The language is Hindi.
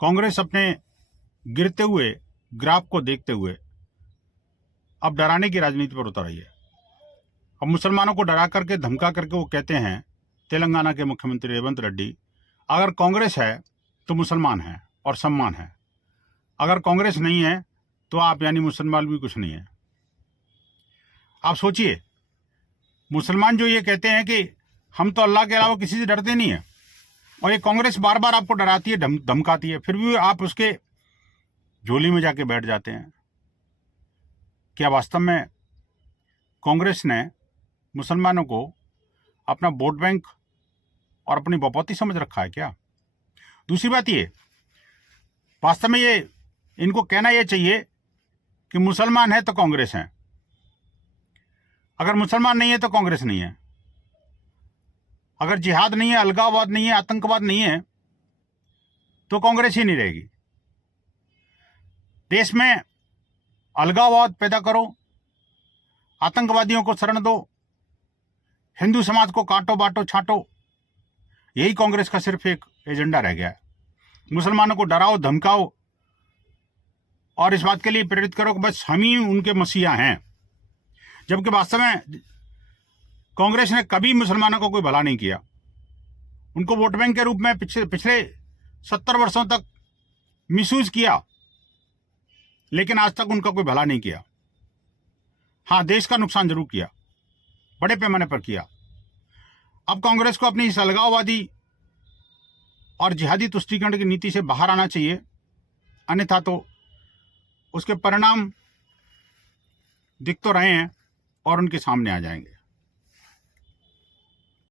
कांग्रेस अपने गिरते हुए ग्राफ को देखते हुए अब डराने की राजनीति पर उतर आई है। अब मुसलमानों को डरा करके धमका करके वो कहते हैं, तेलंगाना के मुख्यमंत्री रेवंत रेड्डी, अगर कांग्रेस है तो मुसलमान है और सम्मान है, अगर कांग्रेस नहीं है तो आप यानी मुसलमान भी कुछ नहीं है। आप सोचिए, मुसलमान जो ये कहते हैं कि हम तो अल्लाह के अलावा किसी से डरते नहीं है, और ये कांग्रेस बार बार आपको डराती है, धमकाती है, फिर भी आप उसके झोली में जाके बैठ जाते हैं। क्या वास्तव में कांग्रेस ने मुसलमानों को अपना वोट बैंक और अपनी बपौती समझ रखा है क्या? दूसरी बात ये, वास्तव में ये इनको कहना ये चाहिए कि मुसलमान है तो कांग्रेस है, अगर मुसलमान नहीं है तो कांग्रेस नहीं है, अगर जिहाद नहीं है, अलगाववाद नहीं है, आतंकवाद नहीं है तो कांग्रेस ही नहीं रहेगी। देश में अलगाववाद पैदा करो, आतंकवादियों को शरण दो, हिंदू समाज को काटो बांटो छांटो, यही कांग्रेस का सिर्फ एक एजेंडा रह गया है। मुसलमानों को डराओ धमकाओ और इस बात के लिए प्रेरित करो कि बस हम ही उनके मसीहा हैं, जबकि वास्तव में कांग्रेस ने कभी मुसलमानों को कोई भला नहीं किया। उनको वोट बैंक के रूप में पिछले 70 वर्षों तक मिसयूज किया, लेकिन आज तक उनका कोई भला नहीं किया। हाँ, देश का नुकसान जरूर किया, बड़े पैमाने पर किया। अब कांग्रेस को अपनी इस अलगाववादी और जिहादी तुष्टीकरण की नीति से बाहर आना चाहिए, अन्यथा तो उसके परिणाम दिख तो रहे हैं और उनके सामने आ जाएंगे।